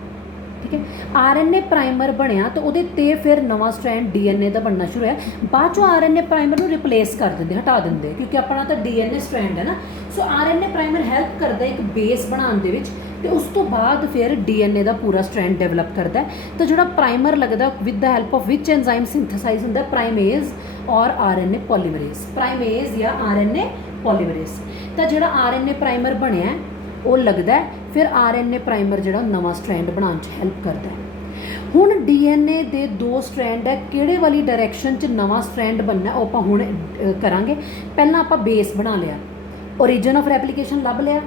ठीक है RNA ਪ੍ਰਾਈਮਰ ਬਣਿਆ ਤਾਂ ਉਹਦੇ ਤੇ ਫਿਰ ਨਵਾਂ ਸਟ੍ਰੈਂਡ DNA ਦਾ ਬਣਨਾ ਸ਼ੁਰੂ ਹੋਇਆ ਬਾਅਦ ਚੋਂ RNA ਪ੍ਰਾਈਮਰ ਨੂੰ ਰਿਪਲੇਸ ਕਰ ਦਿੰਦੇ ਹਟਾ ਦਿੰਦੇ ਕਿਉਂਕਿ ਆਪਣਾ ਤਾਂ DNA ਸਟ੍ਰੈਂਡ ਹੈ ਨਾ ਸੋ RNA ਪ੍ਰਾਈਮਰ ਹੈਲਪ ਕਰਦਾ ਇੱਕ ਬੇਸ ਬਣਾਉਣ ਦੇ ਵਿੱਚ ਤੇ ਉਸ ਤੋਂ ਬਾਅਦ ਫਿਰ DNA ਦਾ ਪੂਰਾ ਸਟ੍ਰੈਂਡ ਡਿਵੈਲਪ ਕਰਦਾ ਤਾਂ ਜਿਹੜਾ ਪ੍ਰਾਈਮਰ ਲੱਗਦਾ with the help of which enzyme synthesise ਹੁੰਦਾ ਪ੍ਰਾਈਮੇਜ਼ ਔਰ RNA ਪੋਲੀਮਰੇਜ਼ ਪ੍ਰਾਈਮੇਜ਼ ਜਾਂ RNA ਪੋਲੀਮਰੇਜ਼ ਤਾਂ ਜਿਹੜਾ RNA ਪ੍ਰਾਈਮਰ ਬਣਿਆ ਉਹ ਲੱਗਦਾ ਫਿਰ RNA ਪ੍ਰਾਈਮਰ ਜਿਹੜਾ ਨਵਾਂ ਸਟ੍ਰੈਂਡ ਬਣਾਉਣ 'ਚ ਹੈਲਪ ਕਰਦਾ ਹੁਣ DNA ਦੇ ਦੋ ਸਟ੍ਰੈਂਡ ਹੈ ਕਿਹੜੇ ਵਾਲੀ ਡਾਇਰੈਕਸ਼ਨ 'ਚ ਨਵਾਂ ਸਟ੍ਰੈਂਡ ਬਣਨਾ ਉਹ ਆਪਾਂ ਹੁਣ ਕਰਾਂਗੇ ਪਹਿਲਾਂ ਆਪਾਂ ਬੇਸ ਬਣਾ ਲਿਆ ਓਰੀਜਨ ਆਫ ਰੈਪਲੀਕੇਸ਼ਨ ਲੱਭ ਲਿਆ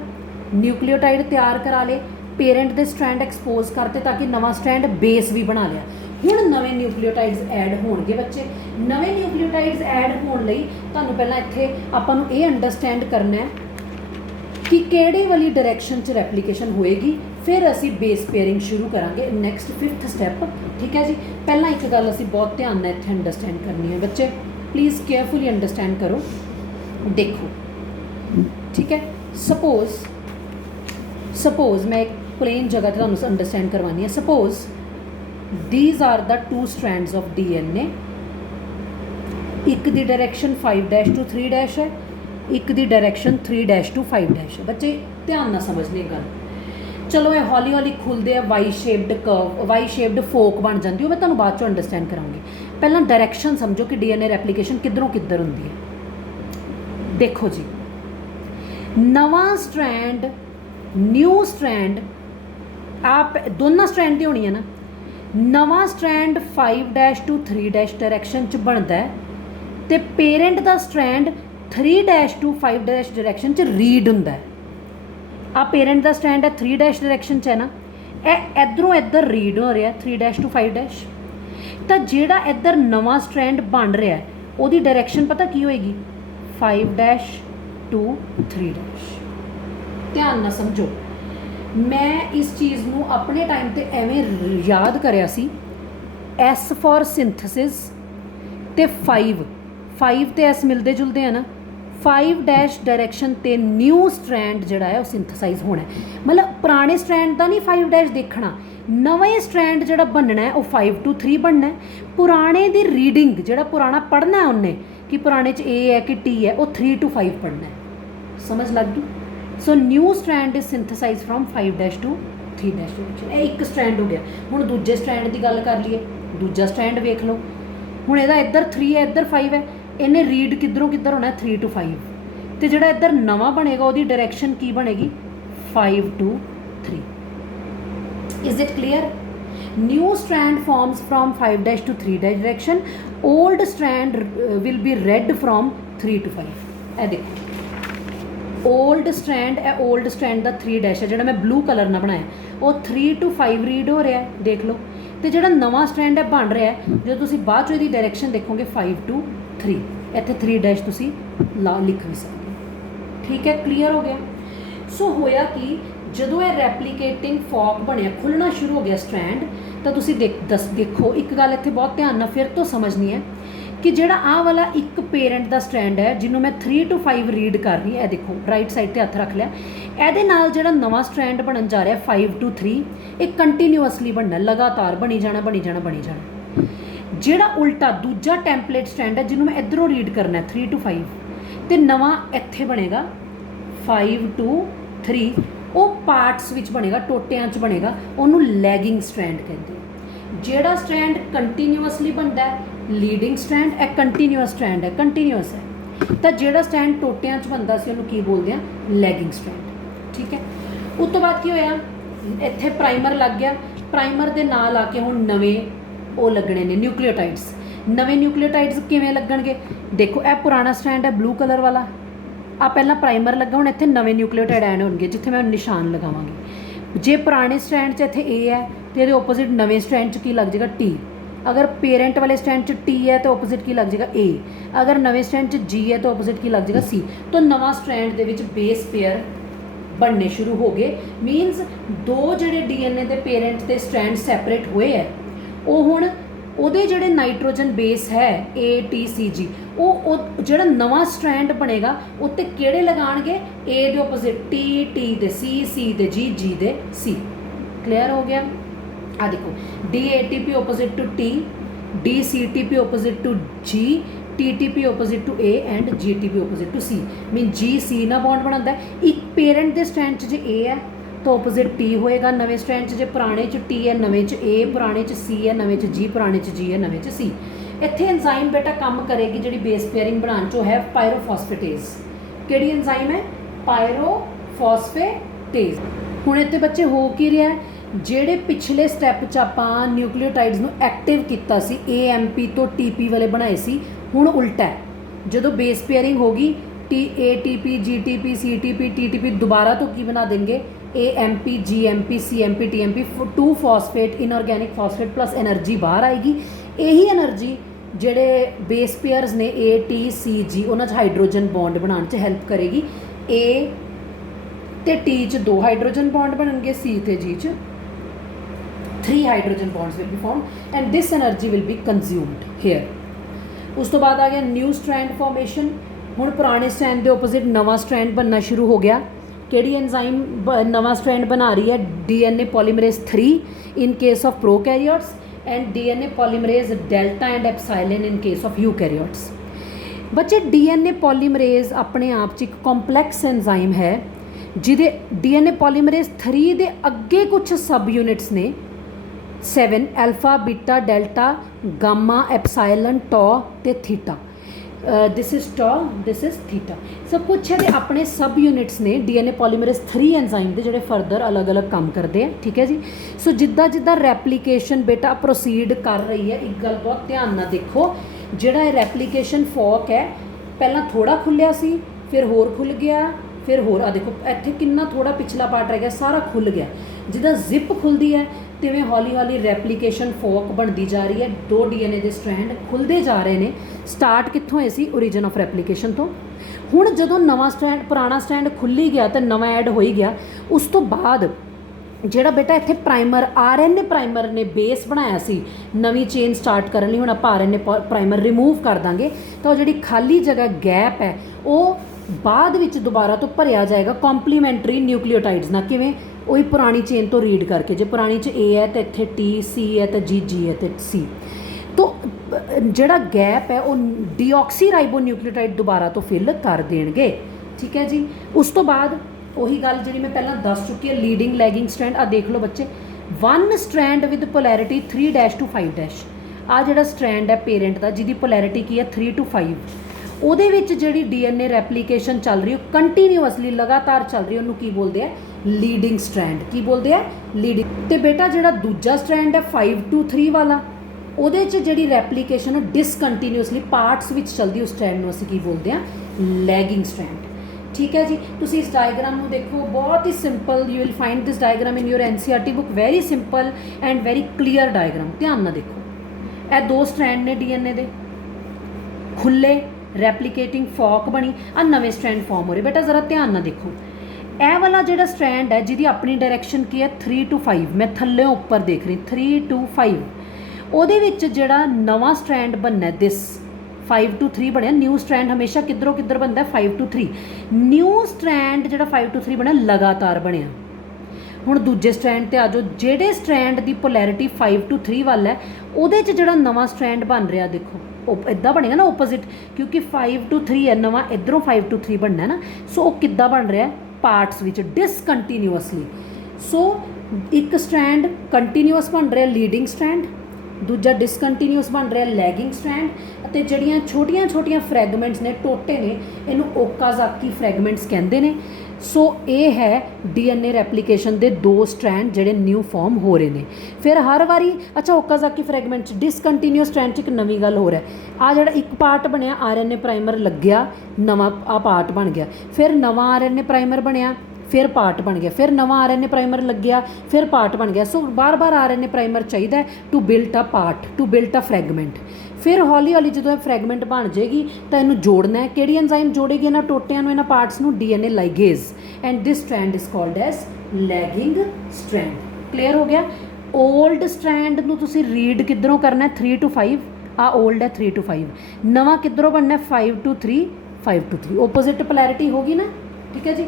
ਨਿਊਕਲੀਓਟਾਈਡ ਤਿਆਰ ਕਰਾ ਲਏ ਪੇਰੈਂਟ ਦੇ ਸਟ੍ਰੈਂਡ ਐਕਸਪੋਜ਼ ਕਰਤੇ ਤਾਂ ਕਿ ਨਵਾਂ ਸਟ੍ਰੈਂਡ ਬੇਸ ਵੀ ਬਣਾ ਲਿਆ ਹੁਣ ਨਵੇਂ ਨਿਊਕਲੀਓਟਾਈਡਸ ਐਡ ਹੋਣਗੇ ਬੱਚੇ ਨਵੇਂ ਨਿਊਕਲੀਓਟਾਈਡਸ ਐਡ ਹੋਣ ਲਈ ਤੁਹਾਨੂੰ ਪਹਿਲਾਂ ਇੱਥੇ ਆਪਾਂ ਨੂੰ ਇਹ ਅੰਡਰਸਟੈਂਡ ਕਰਨਾ ਹੈ ਕਿ ਕਿਹੜੀ ਵਾਲੀ ਡਾਇਰੈਕਸ਼ਨ 'ਚ ਰੈਪਲੀਕੇਸ਼ਨ ਹੋਏਗੀ ਫਿਰ ਅਸੀਂ ਬੇਸ ਪੇਅਰਿੰਗ ਸ਼ੁਰੂ ਕਰਾਂਗੇ ਨੈਕਸਟ 5th ਸਟੈਪ ਠੀਕ ਹੈ ਜੀ ਪਹਿਲਾਂ ਇੱਕ ਗੱਲ ਅਸੀਂ ਬਹੁਤ ਧਿਆਨ ਨਾਲ ਇੱਥੇ ਅੰਡਰਸਟੈਂਡ ਕਰਨੀ ਹੈ ਬੱਚੇ ਪਲੀਜ਼ ਕੇਅਰਫੁਲੀ ਅੰਡਰਸਟੈਂਡ ਕਰੋ ਦੇਖੋ ਠੀਕ ਹੈ ਸਪੋਜ਼ ਮੈਂ ਇੱਕ ਪਲੇਨ ਜਗ੍ਹਾ 'ਤੇ ਤੁਹਾਨੂੰ ਅੰਡਰਸਟੈਂਡ ਕਰਵਾਉਣੀ ਹੈ suppose these are the two strands of DNA ਇੱਕ ਦੀ ਡਾਇਰੈਕਸ਼ਨ 5' to 3' ਹੈ ਇੱਕ ਦੀ ਡਾਇਰੈਕਸ਼ਨ 3' to 5' ਹੈ ਬੱਚੇ ਧਿਆਨ ਨਾਲ ਸਮਝਣੀ ਗੱਲ ਚਲੋ ਇਹ ਹੌਲੀ ਹੌਲੀ ਖੁੱਲਦੇ ਆ Y shaped curve Y shaped fork ਬਣ ਜਾਂਦੀ ਉਹ ਮੈਂ ਤੁਹਾਨੂੰ ਬਾਅਦ ਚੋਂ ਅੰਡਰਸਟੈਂਡ ਕਰਾਂਗੀ ਪਹਿਲਾਂ ਡਾਇਰੈਕਸ਼ਨ ਸਮਝੋ ਕਿ DNA ਰੈਪਲੀਕੇਸ਼ਨ ਕਿੱਧਰੋਂ ਕਿੱਧਰ ਹੁੰਦੀ ਹੈ ਦੇਖੋ ਜੀ ਨਵਾਂ ਸਟ੍ਰੈਂਡ ਨਿਊ ਸਟ੍ਰੈਂਡ ਆਪ ਦੋਨਾਂ ਸਟ੍ਰੈਂਡ ਦੀ ਹੋਣੀ ਹੈ ਨਾ ਨਵਾਂ ਸਟ੍ਰੈਂਡ 5' to 3' ਡਾਇਰੈਕਸ਼ਨ 'ਚ ਬਣਦਾ ਹੈ ਤੇ parent the strand 3' to 5' direction 'ਚ ਰੀਡ ਹੁੰਦਾ ਹੈ ਆ ਪੇਰੈਂਟ ਦਾ ਸਟ੍ਰੈਂਡ ਹੈ 3' ਡਾਇਰੈਕਸ਼ਨ 'ਚ ਹੈ ਨਾ ਇਹ ਇੱਧਰੋਂ ਇੱਧਰ ਰੀਡ ਹੋ ਰਿਹਾ 3' to 5' ਤਾਂ ਜਿਹੜਾ ਇੱਧਰ ਨਵਾਂ ਸਟ੍ਰੈਂਡ ਬਣ ਰਿਹਾ ਉਹਦੀ ਡਾਇਰੈਕਸ਼ਨ ਪਤਾ ਕੀ ਹੋਏਗੀ 5' to 3' ਧਿਆਨ ਨਾਲ ਸਮਝੋ ਮੈਂ ਇਸ ਚੀਜ਼ ਨੂੰ ਆਪਣੇ ਟਾਈਮ ਤੇ ਐਵੇਂ ਯਾਦ ਕਰਿਆ ਸੀ S ਫॉर ਸਿੰਥੇਸਿਸ ਤੇ 5 ਤੇ S ਮਿਲਦੇ ਜੁਲਦੇ ਆ ਨਾ 5' ਡਾਇਰੈਕਸ਼ਨ ਤੇ ਨਿਊ ਸਟ੍ਰੈਂਡ ਜਿਹੜਾ ਹੈ ਉਹ ਸਿੰਥੇਸਾਈਜ਼ ਹੋਣਾ ਮਤਲਬ ਪੁਰਾਣੇ ਸਟ੍ਰੈਂਡ ਦਾ ਨਹੀਂ 5' ਦੇਖਣਾ ਨਵੇਂ ਸਟ੍ਰੈਂਡ ਜਿਹੜਾ ਬਣਨਾ ਹੈ ਉਹ 5 to 3 ਬਣਨਾ ਪੁਰਾਣੇ ਦੀ ਰੀਡਿੰਗ ਜਿਹੜਾ ਪੁਰਾਣਾ ਪੜ੍ਹਨਾ ਉਹਨੇ ਕਿ ਪੁਰਾਣੇ 'ਚ A ਹੈ ਕਿ T ਹੈ ਉਹ 3 to 5 ਪੜ੍ਹਨਾ ਸਮਝ ਲੱਗ ਗਈ so new strand is synthesise from 5' to 3' direction ਇਹ ਇੱਕ ਸਟ੍ਰੈਂਡ ਹੋ ਗਿਆ ਹੁਣ ਦੂਜੇ ਸਟ੍ਰੈਂਡ ਦੀ ਗੱਲ ਕਰ ਲਈਏ ਦੂਜਾ ਸਟ੍ਰੈਂਡ ਵੇਖ ਲਓ ਹੁਣ ਇਹਦਾ ਇੱਧਰ 3 ਹੈ ਇੱਧਰ 5 ਹੈ ਇਹਨੇ ਰੀਡ ਕਿੱਧਰੋਂ ਕਿੱਧਰ ਹੋਣਾ 3 to 5 ਤੇ ਜਿਹੜਾ ਇੱਧਰ ਨਵਾਂ ਬਣੇਗਾ ਉਹਦੀ ਡਾਇਰੈਕਸ਼ਨ ਕੀ ਬਣੇਗੀ 5 to 3 is it clear new strand farms from 5' to 3' direction old strand will be red from 3 to 5 ਇਹ ਦੇਖੋ ਓਲਡ ਸਟ੍ਰੈਂਡ ਇਹ ਓਲਡ ਸਟ੍ਰੈਂਡ ਦਾ 3' ਹੈ ਜਿਹੜਾ ਮੈਂ ਬਲੂ ਕਲਰ ਨਾਲ ਬਣਾਇਆ ਉਹ 3 to 5 ਰੀਡ ਹੋ ਰਿਹਾ ਦੇਖ ਲਓ ਤੇ ਜਿਹੜਾ ਨਵਾਂ ਸਟ੍ਰੈਂਡ ਹੈ ਬਣ ਰਿਹਾ ਜਦੋਂ ਤੁਸੀਂ ਬਾਅਦ 'ਚ ਇਹਦੀ ਡਾਇਰੈਕਸ਼ਨ ਦੇਖੋਗੇ 5 to 3 ਇੱਥੇ 3' ਤੁਸੀਂ ਲਿਖ ਵੀ ਸਕਦੇ ਹੋ ਠੀਕ ਹੈ ਕਲੀਅਰ ਹੋ ਗਿਆ ਸੋ ਹੋਇਆ ਕਿ ਜਦੋਂ ਇਹ ਰੈਪਲੀਕੇਟਿੰਗ ਫੋਕ ਬਣਿਆ ਖੁੱਲ੍ਹਣਾ ਸ਼ੁਰੂ ਹੋ ਗਿਆ ਸਟ੍ਰੈਂਡ ਤਾਂ ਤੁਸੀਂ ਦੇਖੋ ਇੱਕ ਗੱਲ ਇੱਥੇ ਬਹੁਤ ਧਿਆਨ ਨਾਲ ਫਿਰ ਤੋਂ ਸਮਝਣੀ ਹੈ ਕਿ ਜਿਹੜਾ ਆਹ ਵਾਲਾ ਇੱਕ ਪੇਰੈਂਟ ਦਾ ਸਟ੍ਰੈਂਡ ਹੈ ਜਿਹਨੂੰ ਮੈਂ 3 to 5 ਰੀਡ ਕਰ ਰਹੀ ਇਹ ਦੇਖੋ ਰਾਈਟ ਸਾਈਡ ਤੇ ਹੱਥ ਰੱਖ ਲਿਆ ਇਹਦੇ ਨਾਲ ਜਿਹੜਾ ਨਵਾਂ ਸਟ੍ਰੈਂਡ ਬਣਨ ਜਾ ਰਿਹਾ 5 to 3 ਇਹ ਕੰਟੀਨਿਊਅਸਲੀ ਬਣਨਾ ਲਗਾਤਾਰ ਬਣੀ ਜਾਣਾ ਜਿਹੜਾ ਉਲਟਾ ਦੂਜਾ ਟੈਂਪਲੇਟ ਸਟ੍ਰੈਂਡ ਹੈ ਜਿਹਨੂੰ ਮੈਂ ਇੱਧਰੋਂ ਰੀਡ ਕਰਨਾ 3 to 5 ਤੇ ਨਵਾਂ ਇੱਥੇ ਬਣੇਗਾ 5 to 3 ਉਹ ਪਾਰਟਸ ਵਿੱਚ ਬਣੇਗਾ ਟੋਟਿਆਂ 'ਚ ਬਣੇਗਾ ਉਹਨੂੰ ਲੈਗਿੰਗ ਸਟ੍ਰੈਂਡ ਕਹਿੰਦੇ ਜਿਹੜਾ ਸਟ੍ਰੈਂਡ ਕੰਟੀਨਿਊਅਸਲੀ ਬਣਦਾ ਲੀਡਿੰਗ ਸਟ੍ਰੈਂਡ ਇਹ ਕੰਟੀਨਿਊਅਸ ਸਟ੍ਰੈਂਡ ਹੈ ਕੰਟੀਨਿਊਅਸ ਹੈ ਤਾਂ ਜਿਹੜਾ ਸਟ੍ਰੈਂਡ ਟੋਟਿਆਂ 'ਚ ਬਣਦਾ ਸੀ ਉਹਨੂੰ ਕੀ ਬੋਲਦੇ ਆ ਲੈਗਿੰਗ ਸਟ੍ਰੈਂਡ ਠੀਕ ਹੈ ਉਸ ਤੋਂ ਬਾਅਦ ਕੀ ਹੋਇਆ ਇੱਥੇ ਪ੍ਰਾਈਮਰ ਲੱਗ ਗਿਆ ਪ੍ਰਾਈਮਰ ਦੇ ਨਾਲ ਆ ਕੇ ਹੁਣ ਨਵੇਂ ਉਹ ਲੱਗਣੇ ਨੇ ਨਿਊਕਲੀਓਟਾਈਡਸ ਨਵੇਂ ਨਿਊਕਲੀਓਟਾਈਡਸ ਕਿਵੇਂ ਲੱਗਣਗੇ ਦੇਖੋ ਇਹ ਪੁਰਾਣਾ ਸਟ੍ਰੈਂਡ ਹੈ ਬਲੂ ਕਲਰ ਵਾਲਾ ਆ ਪਹਿਲਾਂ ਪ੍ਰਾਈਮਰ ਲੱਗਾ, ਹੁਣ ਇੱਥੇ ਨਵੇਂ ਨਿਊਕਲੀਓਟਾਈਡ ਐਡ ਹੋਣਗੇ ਜਿੱਥੇ ਮੈਂ ਨਿਸ਼ਾਨ ਲਗਾਵਾਂਗੀ। ਜੇ ਪੁਰਾਣੇ ਸਟ੍ਰੈਂਡ 'ਚ ਇੱਥੇ ਏ ਹੈ ਤੇ ਇਹਦੇ ਓਪੋਜ਼ਿਟ ਨਵੇਂ ਸਟ੍ਰੈਂਡ 'ਚ ਕੀ ਲੱਗ ਜਾਏਗਾ ਟੀ। अगर पेरेंट वाले स्टैंड च टी है तो ओपोजिट की लग जाएगा ए, अगर नवे स्टैंड च जी है तो ओपोजिट की लग जाएगा सी। तो नवा स्टैंड दे विच बेस पेयर बनने शुरू हो गए। मीनस दो जिहड़े डीएनए दे पेरेंट ते स्टैंड सैपरेट हुए है वो हुण ਉਹਦੇ ਜਿਹੜੇ ਨਾਈਟ੍ਰੋਜਨ ਬੇਸ ਹੈ ATCG ਉਹ ਜਿਹੜਾ ਨਵਾਂ ਸਟ੍ਰੈਂਡ ਬਣੇਗਾ ਉੱਤੇ ਕਿਹੜੇ ਲਗਾਣਗੇ A ਦੇ ਆਪੋਜ਼ਿਟ T ਦੇ C ਦੇ G ਦੇ C। ਕਲੀਅਰ ਹੋ ਗਿਆ। आ देखो DATP opposite to T, DCTP opposite to G, TTP opposite to A and GTP opposite to C। Mean GC ना बॉन्ड बनाता है। एक पेरेंट के स्टैंड च जे A है तो opposite T होएगा, नवे स्टैंड च जे पुराने च T है नवे च A, पुराने च C है नवे च G, पुराने च G है नवे च C। इत्थे एंजाइम बेटा काम करेगी जिहड़ी बेस पेयरिंग बनाने चो है पायरोफॉस्फेटेज। किहड़ी एंजाइम है? पायरोफॉस्फेटेज। हुण इत्थे बच्चे हो की रहा है ਜਿਹੜੇ ਪਿਛਲੇ ਸਟੈਪ 'ਚ ਆਪਾਂ ਨਿਊਕਲੀਓਟਾਈਡਸ ਨੂੰ ਐਕਟਿਵ ਕੀਤਾ ਸੀ AMP ਤੋਂ TP ਵਾਲੇ ਬਣਾਏ ਸੀ, ਹੁਣ ਉਲਟਾ ਹੈ। ਜਦੋਂ ਬੇਸ ਪੇਅਰਿੰਗ ਹੋਗੀ ATP GTP CTP TTP ਦੁਬਾਰਾ ਤੋਂ ਕੀ ਬਣਾ ਦੇਣਗੇ AMP GMP CMP TMP 2 phosphate inorganic phosphate plus energy ਬਾਹਰ ਆਏਗੀ। ਇਹੀ એનર્ਜੀ ਜਿਹੜੇ ਬੇਸ ਪੇਅਰਸ ਨੇ ATCG ਉਹਨਾਂ 'ਚ ਹਾਈਡਰੋਜਨ ਬੌਂਡ ਬਣਾਉਣ 'ਚ ਹੈਲਪ ਕਰੇਗੀ। A ਤੇ T 'ਚ 2 ਹਾਈਡਰੋਜਨ ਬੌਂਡ ਬਣਨਗੇ, C ਤੇ G 'ਚ 3 hydrogen bonds will be formed and this energy will be consumed here. उस तो बाद आ गया न्यू स्ट्रैंड फॉर्मेशन। हुण पुराने स्ट्रैंड के ओपोजिट नवा स्ट्रैंड बनना शुरू हो गया। किहड़ी एंजाइम नवा स्ट्रैंड बना रही है? DNA polymerase 3 in case of prokaryotes and DNA polymerase delta and epsilon in case of eukaryotes. बच्चे DNA पॉलीमरेज अपने आप च एक कॉम्पलैक्स एंजाइम है जिहदे DNA पॉलीमरेज 3 दे अगे कुछ सब यूनिट्स ने 7 alpha beta delta gamma epsilon tau ते theta. This is tau this is theta. सब कुछ है अपने सब यूनिट्स ने DNA पॉलीमरेज 3 एंजाइम के जोड़े फरदर अलग अलग काम करते हैं। ठीक है जी। सो जिद्दां जिद्दां रैप्लीकेशन बेटा प्रोसीड कर रही है, एक गल बहुत ध्यान नाल देखो, जिहड़ा रैप्लीकेशन फॉक है पहला थोड़ा खुलिया सी फिर होर खुल गया फिर होर। आ देखो इत्थे कितना थोड़ा पिछला पार्ट रह गया, सारा खुल गया। जिद्दां जिप खुलती है तिवें हौली हौली रैप्लीकेशन फोक बनती जा रही है। 2 DNA के स्ट्रैंड खुलते जा रहे हैं। स्टार्ट कित्थों होए सी? ओरिजिन ऑफ रैप्लीकेशन तो। हुण जदों नवा स्ट्रैंड पुराना स्ट्रैंड खुली गया तो नवा ऐड हो ही गया, उस तो बाद ਜਿਹੜਾ बेटा इत्थे प्राइमर RNA प्राइमर ने बेस बनाया सी नवी चेन स्टार्ट करने लई। हुण आपां RNA प्राइमर रिमूव कर दांगे तो जिहड़ी खाली जगह गैप है वो बाद विच दोबारा तो भरिया जाएगा कॉम्पलीमेंटरी न्यूक्लियोटाइड्स ना। किवें? वही पुरानी चेन तो रीड करके, जो पुरानी च A है तो इत्थे T, C है तो G है तो C। तो जिहड़ा गैप है वो डीऑक्सी राइबोन्यूक्लियोटाइड दोबारा तो फिल कर देंगे। ठीक है जी। उस तो बाद वही गल जी मैं पहला दस चुकी है, लीडिंग लैगिंग स्ट्रैंड। आ देख लो बच्चे, 1 स्ट्रैंड विद पोलैरिटी 3' to 5'। आ जिहड़ा स्ट्रैंड है पेरेंट का जिहदी पोलैरिटी की है 3 to 5, ਉਹਦੇ ਵਿੱਚ ਜਿਹੜੀ DNA ਰੈਪਲੀकेशन ਚੱਲ ਰਹੀ ਉਹ ਕੰਟੀਨਿਊਅਸਲੀ ਲਗਾਤਾਰ ਚੱਲ ਰਹੀ, ਉਹਨੂੰ ਕੀ ਬੋਲਦੇ ਆ? Leading strand. ਕੀ ਬੋਲਦੇ ਆ? ਲੀਡਿੰਗ। ਤੇ ਬੇਟਾ ਜਿਹੜਾ ਦੂਜਾ ਸਟ੍ਰੈਂਡ ਹੈ 5 to 3 ਵਾਲਾ, ਉਹਦੇ 'ਚ ਜਿਹੜੀ ਰੈਪਲੀकेशन ਡਿਸਕੰਟੀਨਿਊਅਸਲੀ ਪਾਰਟਸ ਵਿੱਚ ਚੱਲਦੀ, ਉਸ ਸਟ੍ਰੈਂਡ ਨੂੰ ਅਸੀਂ ਕੀ ਬੋਲਦੇ ਆ? Lagging strand. ठीक है जी। तुसी इस डायग्राम में देखो, बहुत ही simple, you will find this diagram in your NCERT book, very simple and very clear diagram. ध्यान ना देखो, ए 2 स्ट्रैंड ने DNA दे खुले रैप्लीकेटिंग फॉक बनी, आ नवे स्ट्रैंड फॉर्म हो रहे। बेटा ज़रा ध्यान ना देखो, ए वाला जिहड़ा स्ट्रैंड है जिहदी अपनी डायरैक्शन की है 3 to 5, मैं थल्ले उपर देख रही 3 to 5, ਉਹਦੇ ਵਿੱਚ ਜਿਹੜਾ ਨਵਾਂ स्ट्रैंड बनना है दिस 5 to 3 बनया। न्यू स्ट्रैंड हमेशा किधरों किधर बनता है? 5 to 3। न्यू स्ट्रैंड जो 5 to 3 बनया लगातार बनया। हुण दूजे स्ट्रैंड ते आ जाओ, जेडे स्ट्रैंड की पोलैरिटी 5 to 3 वाल है ਉਹਦੇ 'ਚ ਜਿਹੜਾ नवा स्ट्रैंड बन रहा देखो इदा बनेगा ना ओपोजिट, क्योंकि 5 to 3 है नवा, इधरों 5 to 3 बनना है ना। सो किद्दां बन रहा है? Parts which डिसकंटीन्यूअसली। सो एक स्ट्रैंड कंटीन्यूअस बन रहा लीडिंग स्ट्रैंड, दूजा डिसकंटीन्यूअस बन रहा लैगिंग स्ट्रैंड, ਅਤੇ ਜਿਹੜੀਆਂ ਛੋਟੀਆਂ ਛੋਟੀਆਂ ਫਰੈਗਮੈਂਟਸ ਨੇ, ਟੋਟੇ ਨੇ, ਇਹਨੂੰ ਓਕਾਜ਼ਾਕੀ ਫਰੈਗਮੈਂਟਸ ਕਹਿੰਦੇ ਨੇ। सो ये है DNA ਰੈਪਲੀਕੇਸ਼ਨ ਦੇ ਦੋ ਸਟ੍ਰੈਂਡ ਜਿਹੜੇ ਨਿਊ ਫਾਰਮ ਹੋ ਰਹੇ ਨੇ। ਫਿਰ ਹਰ ਵਾਰੀ ਅੱਛਾ ਓਕਾਜ਼ਾਕੀ ਫਰੈਗਮੈਂਟ 'ਚ ਡਿਸਕੰਟੀਨਿਊਸ ਸਟ੍ਰੈਂਡ 'ਚ ਇੱਕ ਨਵੀਂ ਗੱਲ ਹੋ ਰਿਹਾ। ਆ ਜਿਹੜਾ ਇੱਕ ਪਾਰਟ ਬਣਿਆ RNA ਪ੍ਰਾਈਮਰ ਲੱਗਿਆ, ਨਵਾਂ ਆ ਪਾਰਟ ਬਣ ਗਿਆ, ਫਿਰ ਨਵਾਂ RNA ਪ੍ਰਾਈਮਰ ਬਣਿਆ, फिर पार्ट बन गया, फिर नवा RNA प्राइमर लग गया, फिर पार्ट बन गया। सो बार बार RNA प्राइमर चाहिए to build a part, to build a fragment. फिर हौली हौली जो फ्रैगमेंट बन जाएगी तो इनू जोड़ना है, किहड़ी एंजाइम जोड़ेगी इन्हां टोटियां नूं, इन्हां पार्ट्स नूं? DNA ligase, and this strand is called as lagging strand. Clear हो गया? ओल्ड स्ट्रैंड नूं तुसीं रीड किधरों करना है? 3 to 5। आ ओल्ड है 3 to 5। नवा किधरों बनना है? 5 to 3, 5 to 3। ओपोजिट पोलैरिटी होगी ना, ठीक है जी।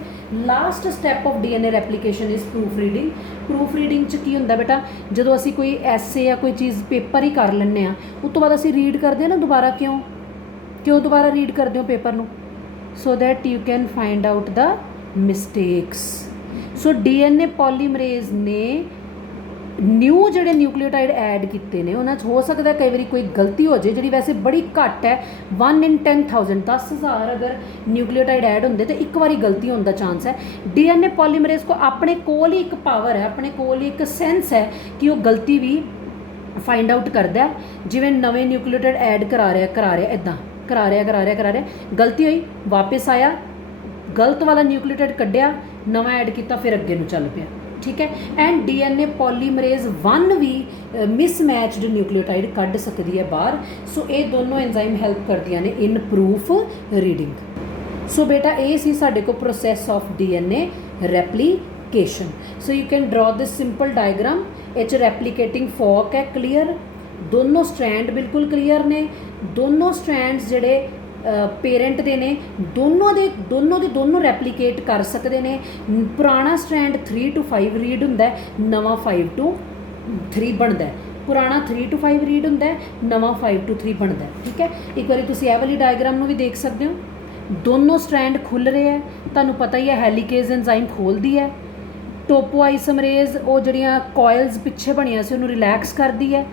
Last step of DNA replication is proof reading. Proof reading च की हुंदा बेटा, जो असी कोई ऐसे या कोई चीज़ पेपर ही कर लैंदे आ, उस तो बाद असी रीड करते हैं ना दोबारा। क्यों दोबारा रीड करते हो पेपर नूं? So that you can find out the mistakes. So DNA polymerase ने न्यू ਜਿਹੜੇ ਨਿਊਕਲੀਓਟਾਈਡ ਐਡ ਕੀਤੇ ਨੇ ਉਹਨਾਂ 'ਚ ਹੋ ਸਕਦਾ ਕਈ ਵਾਰੀ ਕੋਈ ਗਲਤੀ ਹੋ ਜਾਏ, ਜਿਹੜੀ ਵੈਸੇ ਬੜੀ ਘੱਟ ਹੈ। 1 in 10,000, 10,000 ਅਗਰ ਨਿਊਕਲੀਓਟਾਈਡ ਐਡ ਹੁੰਦੇ ਤਾਂ ਇੱਕ ਵਾਰੀ ਗਲਤੀ ਹੋਣ ਦਾ ਚਾਂਸ ਹੈ। DNA ਪੋਲੀਮਰੇਜ਼ ਕੋ ਆਪਣੇ ਕੋਲ ਹੀ ਇੱਕ ਪਾਵਰ ਹੈ, ਆਪਣੇ ਕੋਲ ਹੀ ਇੱਕ ਸੈਂਸ ਹੈ ਕਿ ਉਹ ਗਲਤੀ ਵੀ ਫਾਈਂਡ ਆਊਟ ਕਰਦਾ। ਜਿਵੇਂ ਨਵੇਂ ਨਿਊਕਲੀਓਟਾਈਡ ਐਡ ਕਰਾ ਰਿਹਾ ਇੱਦਾਂ ਕਰਾ ਰਿਹਾ, ਗਲਤੀ ਹੋਈ, ਵਾਪਸ ਆਇਆ, ਗਲਤ ਵਾਲਾ ਨਿਊਕਲੀਓਟਾਈਡ ਕੱਢਿਆ, ਨਵਾਂ ਐਡ ਕੀਤਾ, ਫਿਰ ਅੱਗੇ ਨੂੰ ਚੱਲ ਪਿਆ, ठीक है। एंड DNA पॉलीमरेज 1 भी मिसमैचड न्यूक्लियोटाइड कढ़ सकती है बाहर। सो ये दोनों एंजाइम हैल्प करदियां ने इन प्रूफ रीडिंग। सो बेटा ये सी साडे को process of DNA replication. So you can draw this simple diagram. Each replicating fork है, क्लीयर, दोनों स्ट्रैंड बिल्कुल क्लीयर ने, दोनों स्ट्रैंड्स जिहड़े पेरेंट दे ने दोनों रैप्लीकेट कर सकते हैं। पुराना स्ट्रैंड 3 to 5 रीड हुंदा है, नवा 5 to 3 बनता है। पुराना 3 to 5 रीड हुंदा है, नवा 5 to 3 बनता है, ठीक है। एक बार तुसीं ये वाली डायग्राम नूं भी देख सकते हो। दोनों स्ट्रैंड खुल रहे हैं, तुहानूं पता ही है हेलीकेज एंजाइम खोलदी है। टोपोआइसोमरेज वो जिहड़ियां कॉइल्स पिछे बणियां सी उहनूं रिलैक्स करदी है।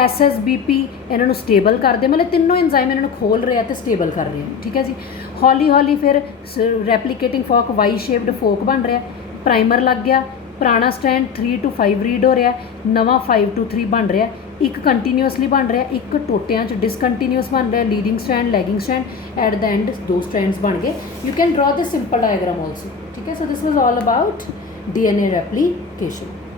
SSBP इन्हों स्टेबल करते, मतलब तीनों एंजाइम इन्हों खोल रहे हैं तो स्टेबल कर रहे हैं, ठीक है जी। हौली हौली फिर रैप्लीकेटिंग फॉक वाई शेप्ड फोक बन रहा है, प्राइमर लग गया, पुराना स्टैंड 3 to 5 रीड हो रहा है, नवा 5 to 3 बन रहा है, एक कंटीन्यूअसली बन रहा है, एक टोटियां च डिसकंटीन्यूअस बन रहा है, leading strand lagging strand, at the end 2 strands बन गए। You can draw this simple diagram also, ठीक है। So this was all about DNA रैप्लीकेशन।